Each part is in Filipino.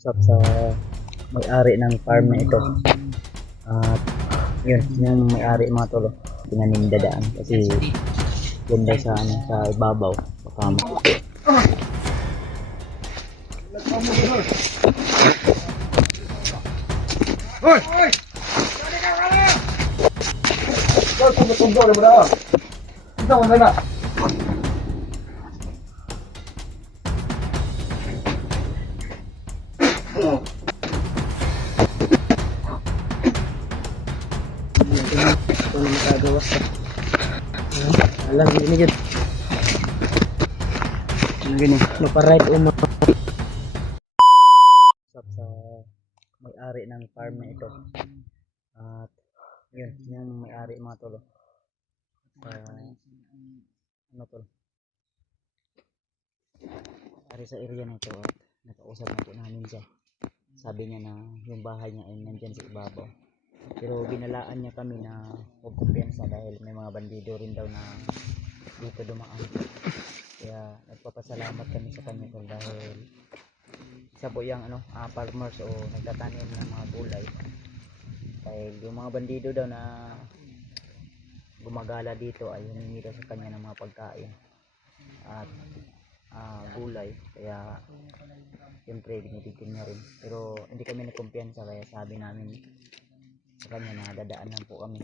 Sa may-ari ng farm na ito. At yun, yung may-ari mga tolo, pinanindadaan kasi yun daw sa ano, sa ibabaw baka Hoy! Hoy! Hoy, tumutubo na mo na. Ito mo na. ito na makagawa. Alam, gini gid. Gini, napa-right sa may-ari ng farm na ito. At yun, yung may-ari mga tolo. Ano tol? Ari sa area na ito at nakausap na po namin siya. Sabi niya na yung bahay niya ay nandyan sa ibabaw. Pero binalaan niya kami na huwag kumpiyansa dahil may mga bandido rin daw na dito dumaan. Kaya nagpapasalamat kami sa kanya tol dahil isa po yung farmers o nagtatanim ng mga gulay. Dahil yung mga bandido daw na gumagala dito ay humingi daw sa kanya ng mga pagkain at gulay, kaya siyempre binibigyan niya rin, pero hindi kami nagkumpiyansa kaya sabi namin sa kanya na dadaan lang po kami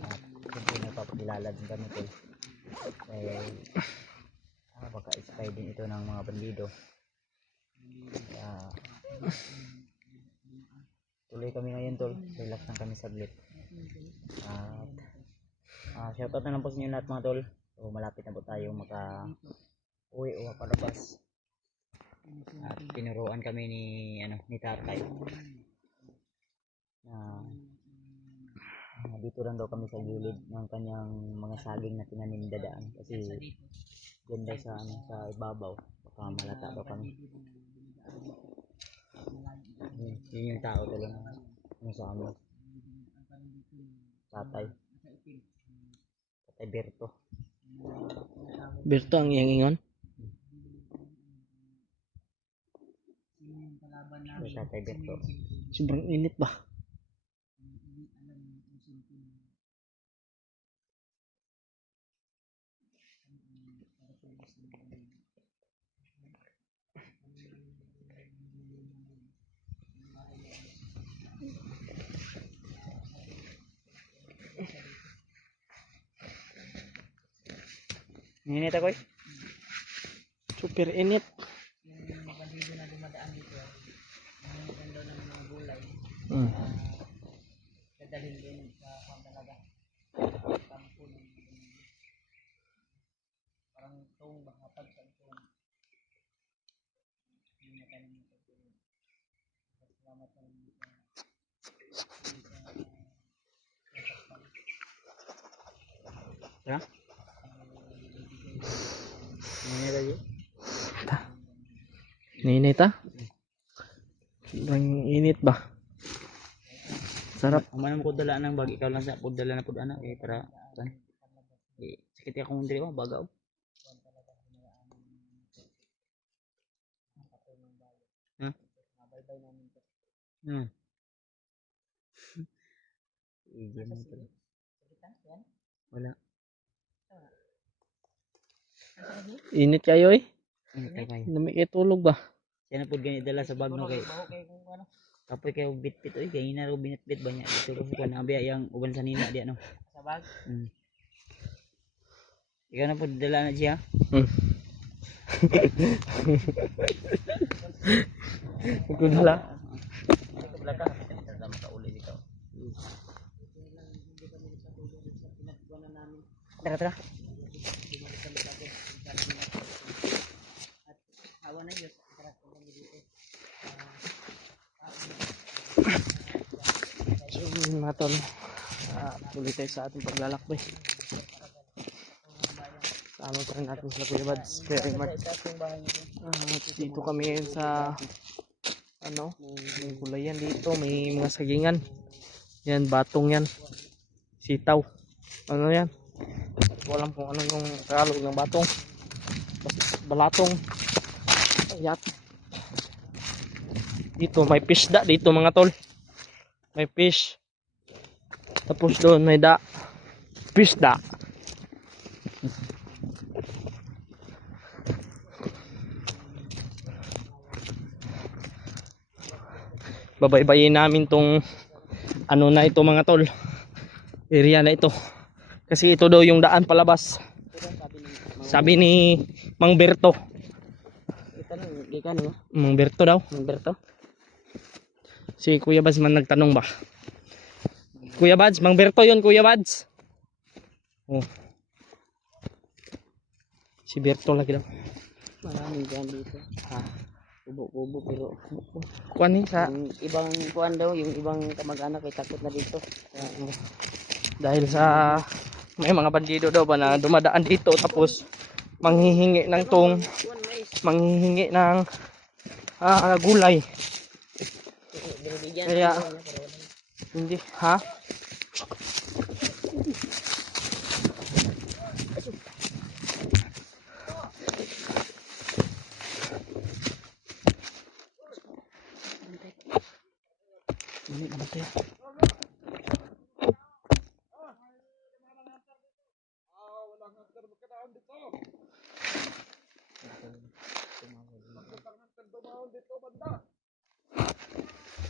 at siyempre nagpapakilala din kami tol dahil baka spy din ito ng mga bandido, kaya tuloy kami ngayon tol, relax lang kami saglit at shoutout na lang po sa inyo lahat mga tol. So malapit na po tayo maka uwi o palabas at tinuruan kami ni tatay dito lang daw kami sa gilid ng kanyang mga saging na pinanindadaan kasi yan daw sa sa ibabaw baka malata daw kami. Yun yung tao talaga sa amin, tatay Berto ang iyang ingon. Tatay Berto. Sobrang init ba? Init ako eh. Super init. Dadalhin din sa talaga. Parang itong bakapag sa itong salamat sa ya? Ini lagi. Ninit ah. Sobrang init ba? Sarap. Aman ko dala nang bagi ikaw lang sa pudala na pud anak eh para kan. Sakit akong diri oh bagaw. Hmm. Hmm. Wala. Init kayo eh. Kay. Dami kayo tulog ba? Yan pud gani dala sa bag no kay. Kapoy kayo bitbit oy kay ina ro binitbit ba nya dito ko kan abiya yang uban sa nina dia no. Sa bag. Ikaw na pud dala na siya. Ko dala. Ito belakang dalam ka uli dito. Tara tara. Hawa na yun. So mga tol, tuloy tayo sa ating paglalakbay. Sama pa rin natin sila Kuya Bads, very much. Dito kami ngayon sa may gulayan dito, may mga sagingan. Yan, batong yan. Sitaw. Ano yan? Hindi ko alam kung ano yung Tagalog ng batong. Balatong. Ayat. Dito may pisda dito mga tol. May fish. Tapos doon may pisda. Babaybayin namin tong ano na ito mga tol. Area na ito. Kasi ito daw yung daan palabas. Sabi ni Mang Berto. Mang Berto daw. Mang Berto. Si Kuya Bads man nagtanong ba? Kuya Bads, Mang Berto yun, Kuya Bads. Oh. Si Berto lagi daw. Maraming dyan dito. Kubo-kubo pero Kuan ni sa yung ibang kuan daw, yung ibang kamag-anak ay takot na dito. dahil sa may mga bandido daw ba na dumadaan dito tapos manghihingi ng manghihingi ng gulay. Kaya hindi ha?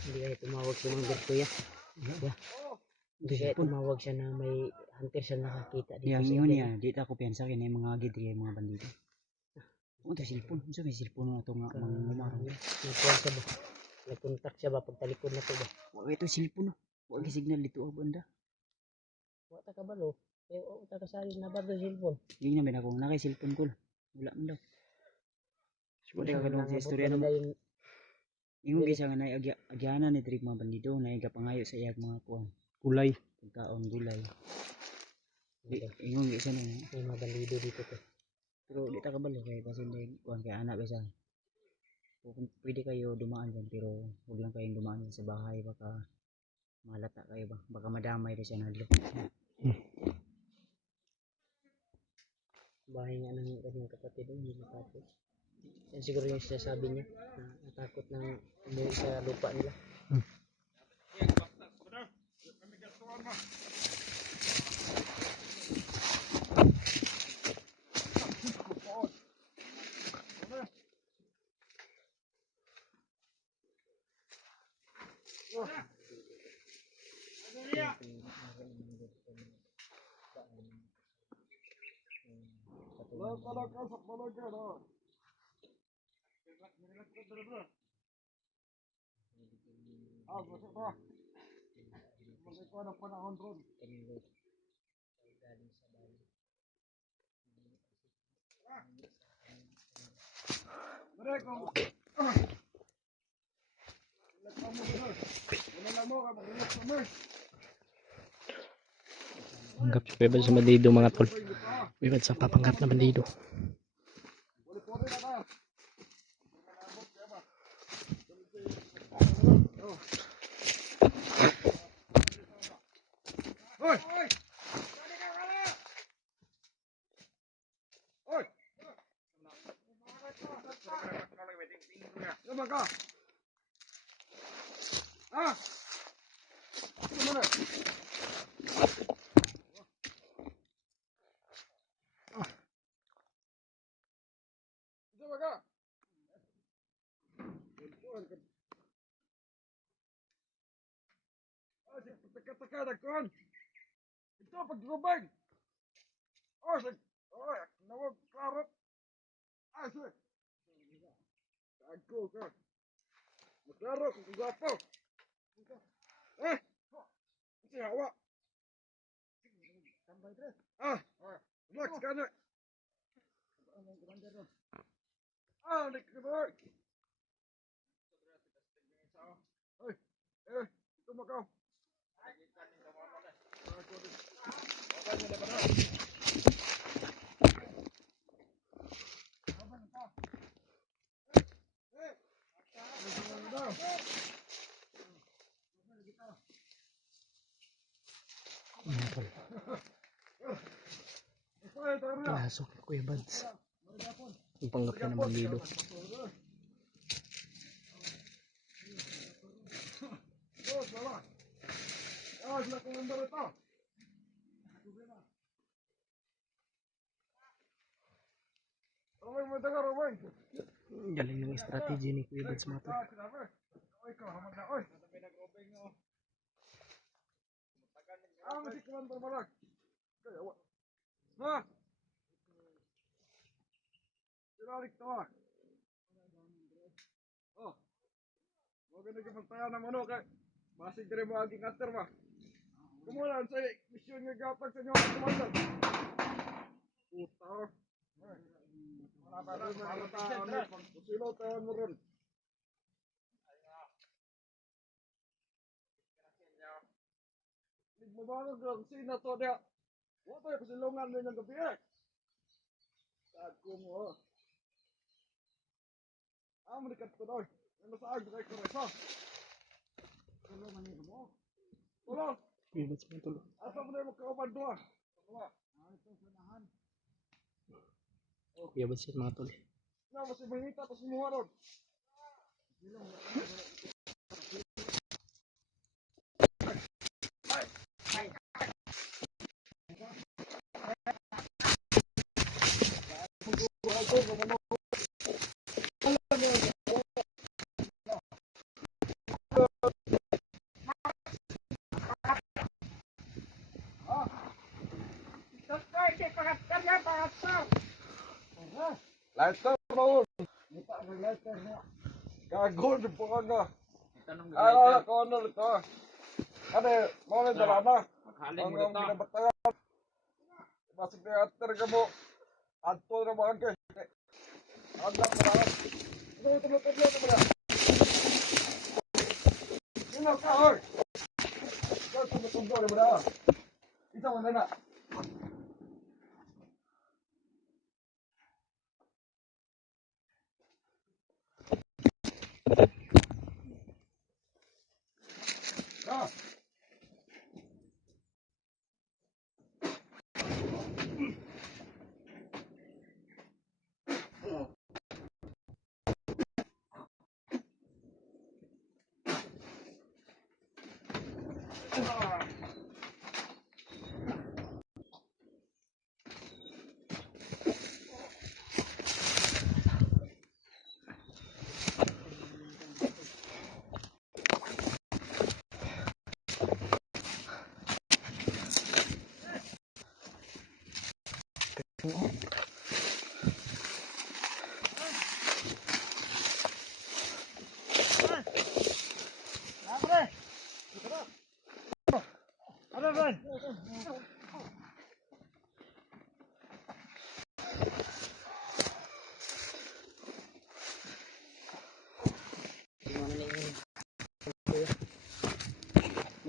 Hindi kaya tumawag si Mang Berto ya. Hindi kaya tumawag siya na may hunter siya nakakita dito. Yang ingon niya, di ta ko piyansa kay na mga gidri mga bandido. Ano to cellphone? Unsa may cellphone na to nga mangumarong? Nagkuhan siya ba? Nagkontak siya ba pagtalikod na to ba? Wa ito cellphone no. Wa gi signal dito banda. Wa ta kabalo. Eh o ta kasali na ba do cellphone? Di na ben ako nakay cellphone ko. Wala man daw. Wala ka kadong sa istorya naman. Ingon kaysa nga nay agyana ni diri mga bandido na igapangayo sa iyang mga kuan. Gulay. Pagkaon gulay. Ingon kaysa na May mga bandido dito to. pero di ta kabalo kay kasi hindi kuan kay anak besa. Pwede kayo dumaan dyan pero huwag lang kayong dumaan sa bahay baka malata kayo ba baka madamay rin siya nadlo. Bahay nga ng kanyang kapatid hindi matapos. Yan siguro yung sinasabi niya na natakot ng umuwi sa lupa nila. Panggap si Kuya Bads sa bandido mga tol. Kuya Bads sa papanggap na bandido. Ito paggubay. Nawag karot. Sige. Ako ka. Maklaro kung gwapo. Kasi hawa. Tambay tres. Relax ka na. Likod. Ito makaw. Pinasok ni Kuya Bads. Yung panggap na ng bandido. sila kung number ito. Romay mo taga, Romay. Galing ng strategy ni Kuya Bads mga tol. Oy, ko, hamad na, oy. Masih kuman bermalag. Kaya, wa. Ha? Sinarik to, ha? Oh. Huwag ka nagkapantayan ng ano, kay basig dire mo aging aster, ba? Kumulan sa misyon nga gatag sa inyo ang kumandan. Puta, oh. Sino tahan mo ron? Magmamanag ang sina to niya. Huwag tayo pasilungan din ng gabi eh. Saad ko mo. Manikat ko doon. Ano sa agad ay kuresa. Tulungan niyo mo. Tulong. Kuya Bads mga tol. Asa mo na yung magkaupan doon. Kuya Bads mga tol. Na, masih mangita pa sinuha ron. Lighter mo. Gagol po ka nga. Ah, kono ito. Ano, mo na dala na. Ang binabatayan. Masig na ater ka mo. Adto na mo angke. Anak mo na. Tulo-tulo mo na. Sino ka, hoy? Ikaw tumutundo mo na. Isa mo na na. Ah.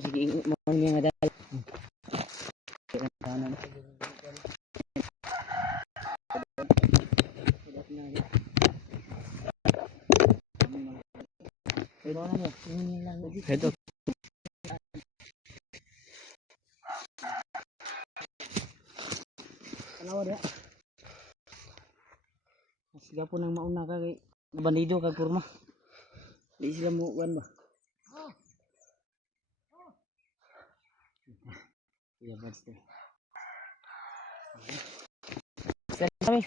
Sige, mo niya nga dahil. Head up. Kalawa dia. Siga po nang mauna ka kay bandido kag kurma. Di sila mo kuan ba? Iya pasti. Kami.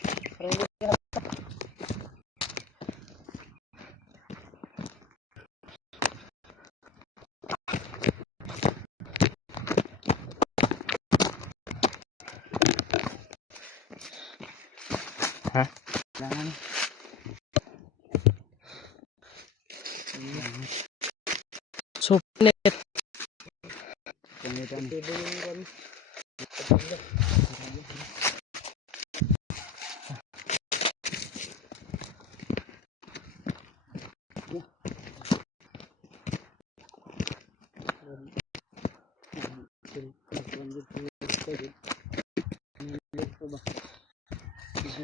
Hah? Jangan. Suplet. Panggitan.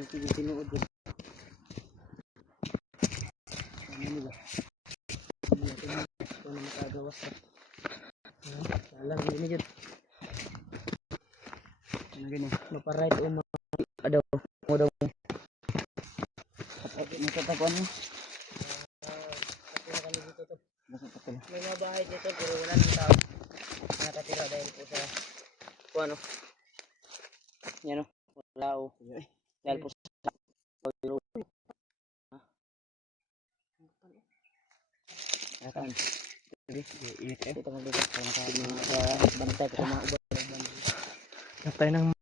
Tinuod yun. Ano ba? Ito na makagawas ka. Alam, hindi na dyan. Ano ganyan? Maparide o adaw. Mo daw mo. Natatapuan mo? May mga bahay dito pero wala ng tao. nakatira dahil po sa kung ano. Yan o. Wala o. Dahil po sa Akan. Dito mo dito. Bantay ko mga uban. Natay ng